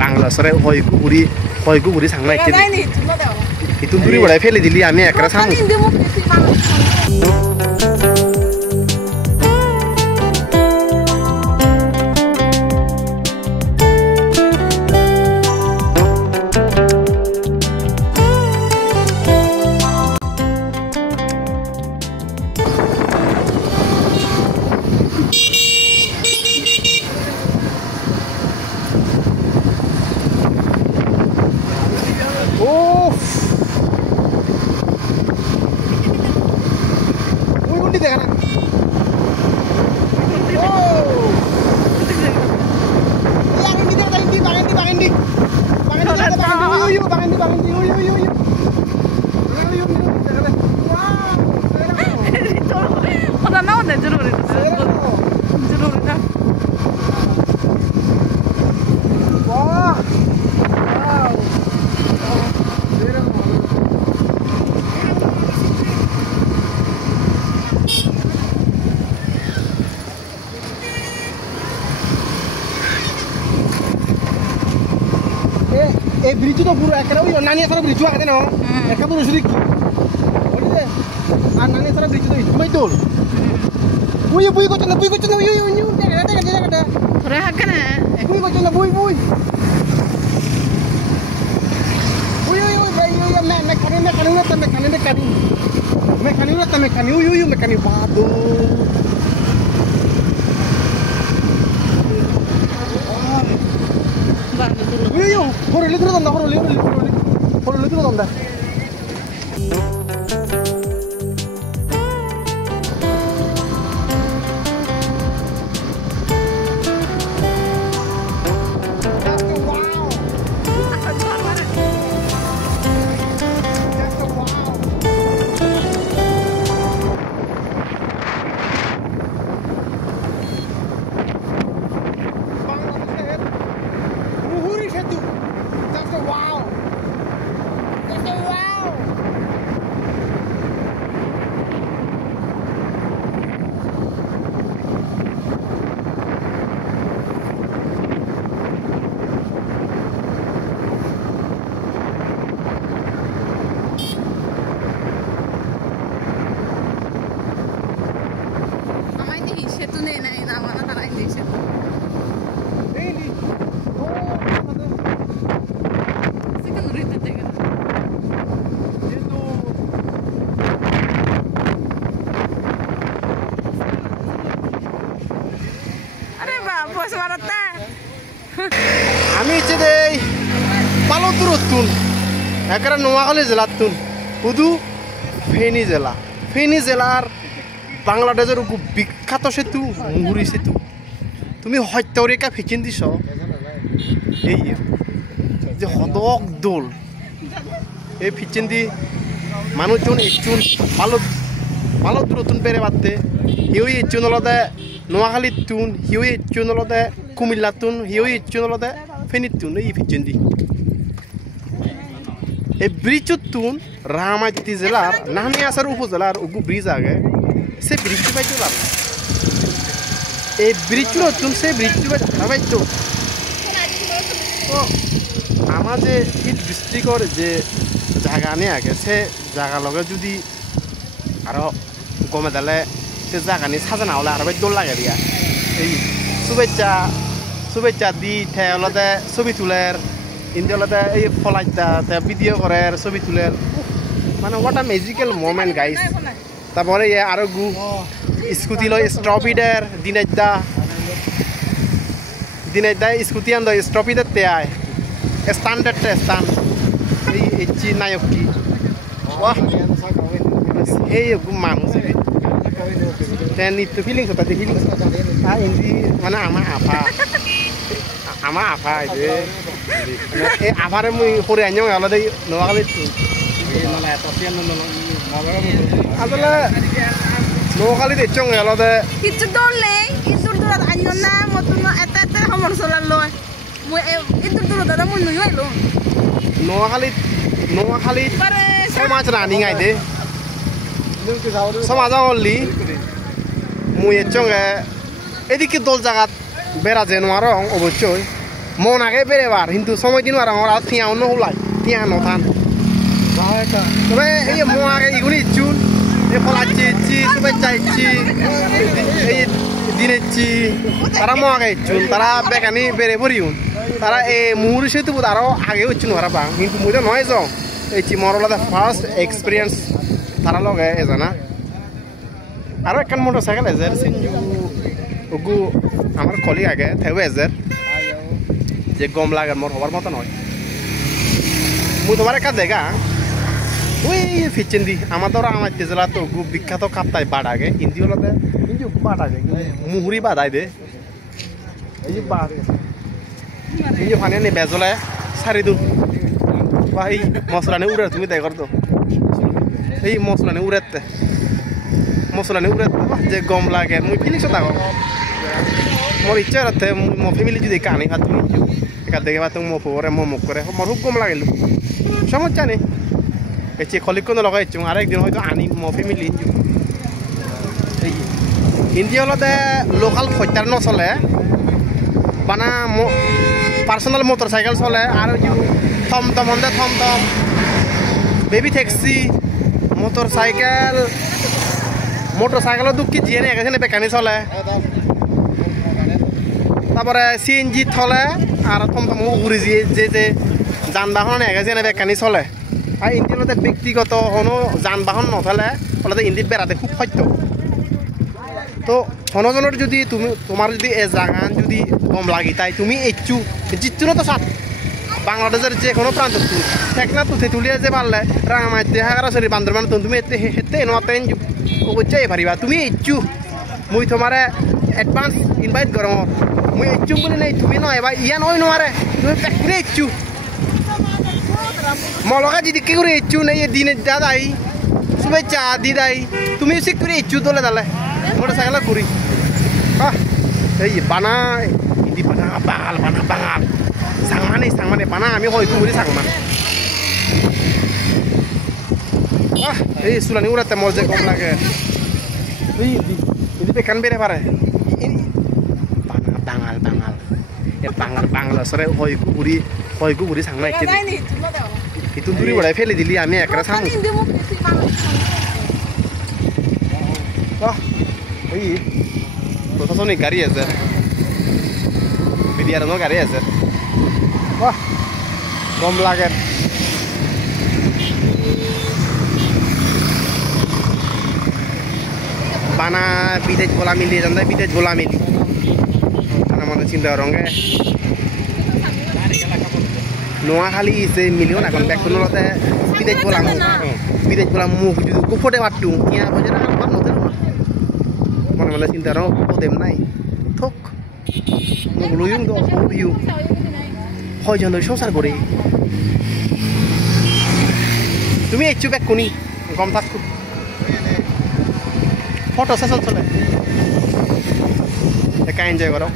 বাংলাদেশরে হয়গুড়ি সাংনাই ইতুন দূরি বড়াই ফেলে দিলি আমি একরা সামু এই ব্রিজ তো পুরো একরা ওই নানি সারা ব্রিজ আছে না একা পুরো শুধু বুঝলে আর নানি সারা ব্রিজ তো ইসমই দোল বুই করছ না উই দেখা তোরা হাক না বুই করছ না বুই ভাই মেকানি বাদো Horoli dulu tanda. আমি ইচ্ছে পালো তুরতুন একরা নোয়াখালী জেলাতুন শুধু ফেনী জেলার বাংলাদেশের বিখ্যাত সেতু মুহুরি সেতু তুমি হত্যরেখা ফেঁকিন দিছ এই যে হদক দোল এই ফিচেন দি মানুষজন ইচ্ছুন ভালো দূরতুন পেরে বাদতে হিও ইচ্ছুন হলদে নোয়াখালী তুন হিও ইচ্ছুন হলদে কুমিল্লা তুন হিও ইচ্ছুন হলদে ফেনী তুন এই ফিচেন দি এই ব্রিজ তুন রামায়তী জেলার নাহানিয়াসার উপজেলার উগু ব্রিজ আগে সে ব্রিজটি পাইতো লাভ এই ব্রিজ তুন সে ব্রিজটি পাইতো আমার যে হিট ডিস্ট্রিক্টর যে জায়গা নিয়ে আগে সে জায়গা লগে যদি আরো কমে দিলে সে জায়গানি সাজানা হলে আরো দোল লাগে দিয়া এই শুভেচ্ছা দি হলদে ছবি তুলের ইন্দি হলদে এই ফলাইতা ভিডিও করে ছবি তুলের মানে what a magical moment guys তারপরে আরো গু স্কুটি লয় স্ট্রপিডের দিনাইদা স্কুটি আন স্ট্রপিডের তে আয় স্ট্যান্ডার্ড স্থান এই নায়ক কি এই মানুষ নিত্য ফিলিংস হতা ফিলিংস এমনি মানে আমার আফা এই আফারে মুই সরে আনিও আলাদা নোয়াখালী আসলে নোয়াখালীত এচং আলাদা কিছু দল নেই ইন্দুর দূরত আনিও না মতন এটা সমর চলার লয় মই ইন্দুর দূরত দাদা মই নই আইলো নোয়াখালীত সমাজ রানিং আইদে সমাজ অনলি মুই এচং এদিকে দল জায়গাত বেড়া যে নোয়ার অবশ্যই মন আগে বেড়েবার কিন্তু সময় দিন আর আমার থিয়া অন্য হলাই থিয়া নথান তবে এই মো আগে এগুলি ইচ্ছুন এই ফলাচ্ছি ইচ্ছি সবাই চাইছি এই দিনেচ্ছি তারা মো আগে ইচ্ছুন তারা বেকানি বেড়ে পড়িউন তারা এই মুহুরি সেতু আরও আগে হচ্ছুন ওরা বাং কিন্তু মুই তো নয় যাও এই মরলাদা ফার্স্ট এক্সপিরিয়েন্স তারা লগে এজানা আরও একখান মোটরসাইকেল এজের সিনজু ওগু আমার কলিগ আগে থেও এজের যে গম লাগে মোর হবার মতো নয় মুই তোমার একটা দেখা ওই ফিচেন দি আমাদের আমার জেলা তো বিখ্যাত কাপ্তাই বাড় আগে ইন্দি হলতে ইন্দি বাড় আগে মুহুরি বাদাই দে এই যে বাড় এই যে ফানি নে বেজলে সারি দিন বা এই মশলা নে উড়ে তুমি তাই করতো এই মশলা নে উড়াতে যে গম লাগে মুই ফিলিংস থাকো মোর ইচ্ছা রাতে মো ফ্যামিলি যদি কানি ভাত তুমি একা দেখে ভাত মো পরে মো মুখ করে মোর খুব গম লাগিল সমস্যা নেই এসে খলিক কোনো লগাইছো আর একদিন হয়তো আনি মো ফ্যামিলি ইন্ডিয়া হলতে লোকাল ফটার নচলে বানা পার্সোনাল মোটরসাইকেল চলে আর থমথম হতে থমথম বেবি ট্যাক্সি মোটরসাইকেল দুঃখী জিয়ে নিয়ে গেছে বেকানি চলে তারপরে সিএনজি চলে আর থমথম ঘুরি যে যানবাহন এগেছে বেকানি চলে আর ইন্ডিয়াতে ব্যক্তিগত কোনো যানবাহন নথলে ফলে ইন্ডিয়াত বেড়াতে খুব সত্য তো হনজনের যদি তোমার যদি এ জাগান যদি গম লাগি তাই তুমি ইচ্ছু জিতছু না তো সাত বাংলাদেশের যে কোনো প্রান্ত টেকনা তুতে তুলিয়ে যে পারলে রাঙামাইতে হাগারাছড়ি বান্দরবান তুমি এতে হেতে নতে অবশ্যই পারিবা তুমি ইচ্ছু মুই তোমারে অ্যাডভান্স ইনভাইট করো মুই ইচ্ছু বলি নাই তুমি নয় বা ইয়া নয় নোয়ারে তুমি পেকুরে ইচ্ছু মলকা যদি কি করে ইচ্ছু নেই দিনে দাদাই শুভেচ্ছা দিদাই তুমি শিখ করে ইচ্ছু তোলে তাহলে মোটরসাইকেল ঘুরি এই বানা ইদি বানা বাঙাল সাংমানে বানা আমি হয়তো ঘুরি সাংমান এই সুলানি উড়াতে মজা কম লাগে ইদি বেকান বেড়ে পারে বাঙাল আসলে হয়তো ঘুরি সাংমা একদিন itu duri boleh feli dili ami ekra samu wah oi প্রশাসনিক গাড়ি আছে বিডিআর নো গাড়ি আছে wah গম লাগে বানা বিদেশ bola mili janda bidet bola mili karena mana cinta orangnya Noakhali যে মিলিয়ন এখন ব্যাকুলতে বিদেশ বলা মুখ যদি কুফটে পারটু ইয়া বাজার আমার নদীর মনে মনে চিন্তা রং পদেম নাই থক মুখ লইম তো ভিউ হয়জন সংসার করে তুমি ইচ্ছু ব্যাকুনি গম থাকু ফটো সেশন চলে একা এনজয় করো